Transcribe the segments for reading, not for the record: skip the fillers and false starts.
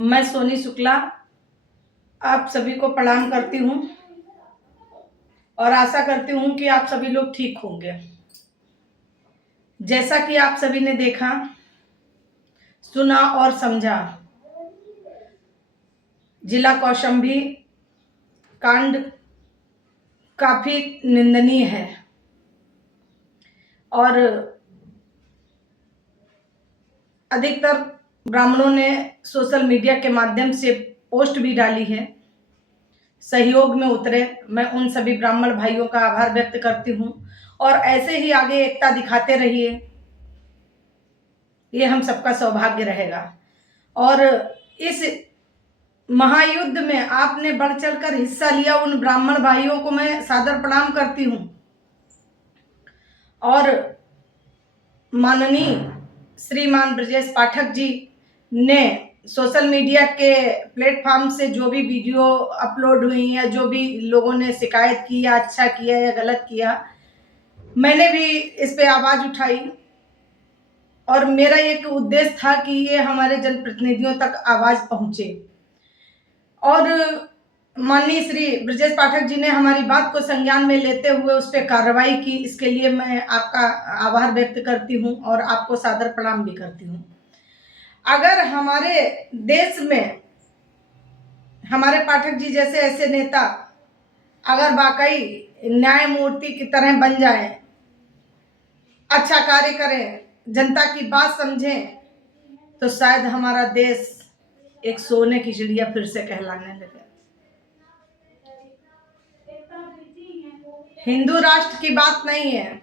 मैं सोनी शुक्ला आप सभी को प्रणाम करती हूँ और आशा करती हूँ कि आप सभी लोग ठीक होंगे। जैसा कि आप सभी ने देखा, सुना और समझा, जिला कौशाम्बी कांड काफी निंदनीय है और अधिकतर ब्राह्मणों ने सोशल मीडिया के माध्यम से पोस्ट भी डाली है, सहयोग में उतरे। मैं उन सभी ब्राह्मण भाइयों का आभार व्यक्त करती हूँ और ऐसे ही आगे एकता दिखाते रहिए, ये हम सबका सौभाग्य रहेगा। और इस महायुद्ध में आपने बढ़ चढ़कर हिस्सा लिया, उन ब्राह्मण भाइयों को मैं सादर प्रणाम करती हूँ। और माननीय श्रीमान ब्रजेश पाठक जी ने सोशल मीडिया के प्लेटफॉर्म से जो भी वीडियो अपलोड हुई या जो भी लोगों ने शिकायत की या अच्छा किया या गलत किया, मैंने भी इस पे आवाज उठाई और मेरा एक उद्देश्य था कि ये हमारे जनप्रतिनिधियों तक आवाज पहुंचे। और माननीय श्री ब्रजेश पाठक जी ने हमारी बात को संज्ञान में लेते हुए उस पर कार्रवाई की, इसके लिए मैं आपका आभार व्यक्त करती हूं और आपको सादर प्रणाम भी करती हूं। अगर हमारे देश में हमारे पाठक जी जैसे ऐसे नेता अगर वाकई न्यायमूर्ति की तरह बन जाए, अच्छा कार्य करें, जनता की बात समझें, तो शायद हमारा देश एक सोने की चिड़िया फिर से कहलाने लगे। हिंदू राष्ट्र की बात नहीं है,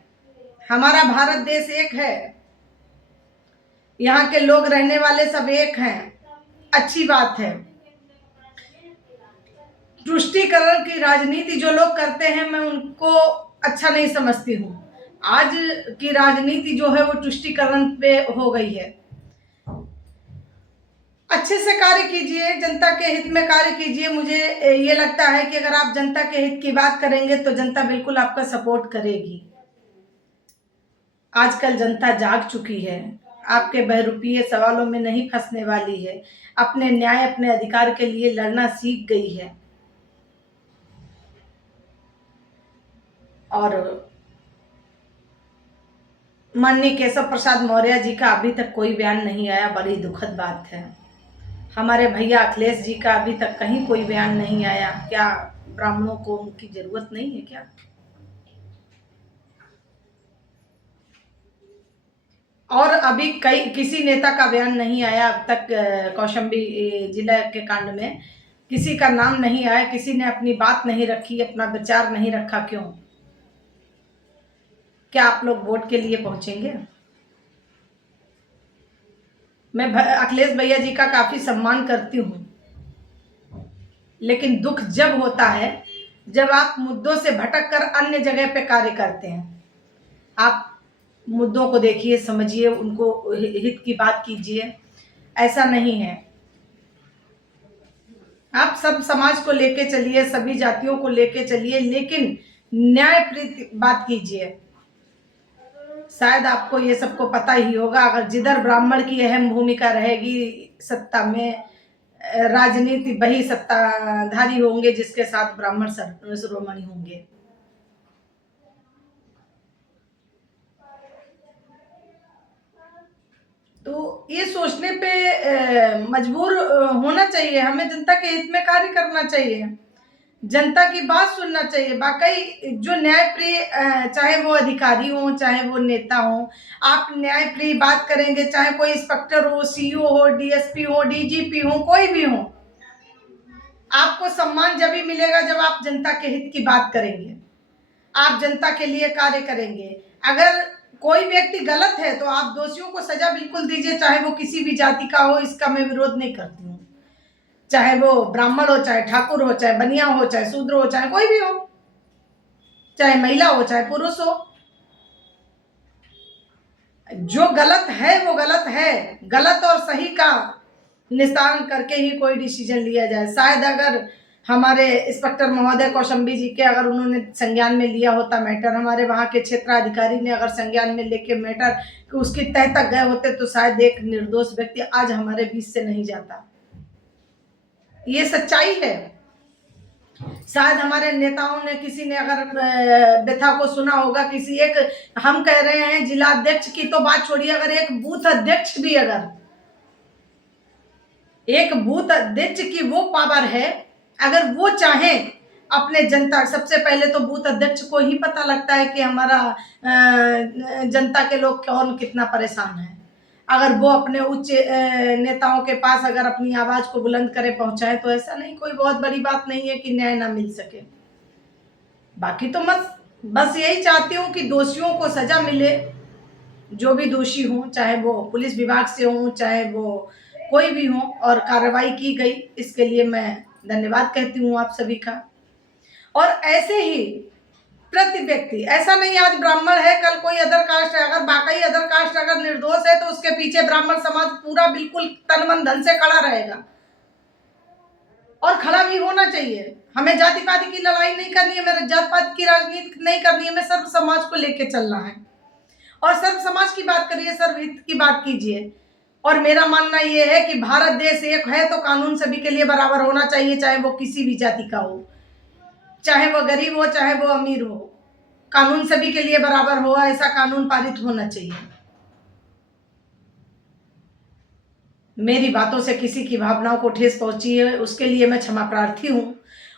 हमारा भारत देश एक है, यहाँ के लोग रहने वाले सब एक हैं, अच्छी बात है। तुष्टीकरण की राजनीति जो लोग करते हैं, मैं उनको अच्छा नहीं समझती हूँ। आज की राजनीति जो है वो तुष्टीकरण पे हो गई है। अच्छे से कार्य कीजिए, जनता के हित में कार्य कीजिए। मुझे ये लगता है कि अगर आप जनता के हित की बात करेंगे तो जनता बिल्कुल आपका सपोर्ट करेगी। आजकल जनता जाग चुकी है, आपके बहरूपीय सवालों में नहीं फंसने वाली है, अपने न्याय अपने अधिकार के लिए लड़ना सीख गई है। और माननीय केशव प्रसाद मौर्य जी का अभी तक कोई बयान नहीं आया, बड़ी दुखद बात है। हमारे भैया अखिलेश जी का अभी तक कहीं कोई बयान नहीं आया। क्या ब्राह्मणों को उनकी जरूरत नहीं है क्या? और अभी किसी नेता का बयान नहीं आया अब तक। कौशाम्बी जिला के कांड में किसी का नाम नहीं आया, किसी ने अपनी बात नहीं रखी, अपना विचार नहीं रखा। क्यों? क्या आप लोग वोट के लिए पहुंचेंगे? मैं अखिलेश भैया जी का काफी सम्मान करती हूँ, लेकिन दुख जब होता है जब आप मुद्दों से भटक कर अन्य जगह पे कार्य करते हैं। आप मुद्दों को देखिए, समझिए, उनको हित की बात कीजिए। ऐसा नहीं है। आप सब समाज को लेके चलिए, सभी जातियों को लेके चलिए, लेकिन न्यायप्रीत बात कीजिए। शायद आपको ये सबको पता ही होगा, अगर जिधर ब्राह्मण की अहम भूमिका रहेगी सत्ता में, राजनीति वही सत्ताधारी होंगे जिसके साथ ब्राह्मण शिरोमणि होंगे। तो ये सोचने पे मजबूर होना चाहिए, हमें जनता के हित में कार्य करना चाहिए, जनता की बात सुनना चाहिए। वाकई जो न्यायप्रिय, चाहे वो अधिकारी हो चाहे वो नेता हो, आप न्यायप्रिय बात करेंगे, चाहे कोई इंस्पेक्टर हो, सीईओ हो, डीएसपी हो, डीजीपी हो, कोई भी हो, आपको सम्मान जब ही मिलेगा जब आप जनता के हित की बात करेंगे, आप जनता के लिए कार्य करेंगे। अगर कोई व्यक्ति गलत है तो आप दोषियों को सजा बिल्कुल दीजिए, चाहे वो किसी भी जाति का हो, इसका मैं विरोध नहीं करती हूँ। चाहे वो ब्राह्मण हो, चाहे ठाकुर हो, चाहे बनिया हो, चाहे शूद्र हो, चाहे कोई भी हो, चाहे महिला हो, चाहे पुरुष हो। जो गलत है वो गलत है, गलत और सही का निशान करके ही कोई डिसीजन लिया जाए। शायद अगर हमारे इंस्पेक्टर महोदय कौशाम्बी जी के अगर उन्होंने संज्ञान में लिया होता मैटर, हमारे वहाँ के क्षेत्राधिकारी ने अगर संज्ञान में लेके मैटर उसकी तह तक गए होते, तो शायद एक निर्दोष व्यक्ति आज हमारे बीच से नहीं जाता। ये सच्चाई है। शायद हमारे नेताओं ने, किसी ने अगर व्यथा को सुना होगा, किसी एक, हम कह रहे हैं जिला अध्यक्ष की तो बात छोड़िए, अगर एक बूथ अध्यक्ष भी, अगर एक बूथ अध्यक्ष की वो पावर है, अगर वो चाहे अपने जनता, सबसे पहले तो बूथ अध्यक्ष को ही पता लगता है कि हमारा जनता के लोग कौन कितना परेशान है। अगर वो अपने उच्च नेताओं के पास अगर अपनी आवाज को बुलंद करे, पहुंचाए, तो ऐसा नहीं, कोई बहुत बड़ी बात नहीं है कि न्याय ना मिल सके। बाकी तो बस यही चाहती हूँ कि दोषियों को सजा मिले, जो भी दोषी हो, चाहे वो पुलिस विभाग से हो, चाहे वो कोई भी हो, और कार्रवाई की गई, इसके लिए मैं धन्यवाद कहती हूँ आप सभी का। और ऐसे ही प्रति व्यक्ति, ऐसा नहीं आज ब्राह्मण है कल कोई अदर कास्ट है, अगर वाकई अदर कास्ट अगर निर्दोष है तो उसके पीछे ब्राह्मण समाज पूरा बिल्कुल तन मन धन से खड़ा रहेगा, और खड़ा भी होना चाहिए। हमें जाति पाति की लड़ाई नहीं करनी है, मेरे जात पात की राजनीति नहीं करनी है, हमें सर्व समाज को लेके चलना है। और सर्व समाज की बात करिए, सर्वहित की बात कीजिए। और मेरा मानना यह है कि भारत देश एक है तो कानून सभी के लिए बराबर होना चाहिए, चाहे वो किसी भी जाति का हो, चाहे वो गरीब हो, चाहे वो अमीर हो, कानून सभी के लिए बराबर हो, ऐसा कानून पारित होना चाहिए। मेरी बातों से किसी की भावनाओं को ठेस पहुंची है, उसके लिए मैं क्षमा प्रार्थी हूं,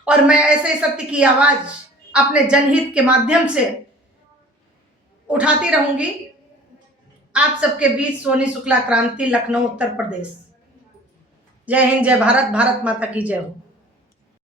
और मैं ऐसे सत्य की आवाज अपने जनहित के माध्यम से उठाती रहूंगी। आप सबके बीच सोनी शुक्ला क्रांति, लखनऊ, उत्तर प्रदेश। जय हिंद, जय भारत, भारत माता की जय हो।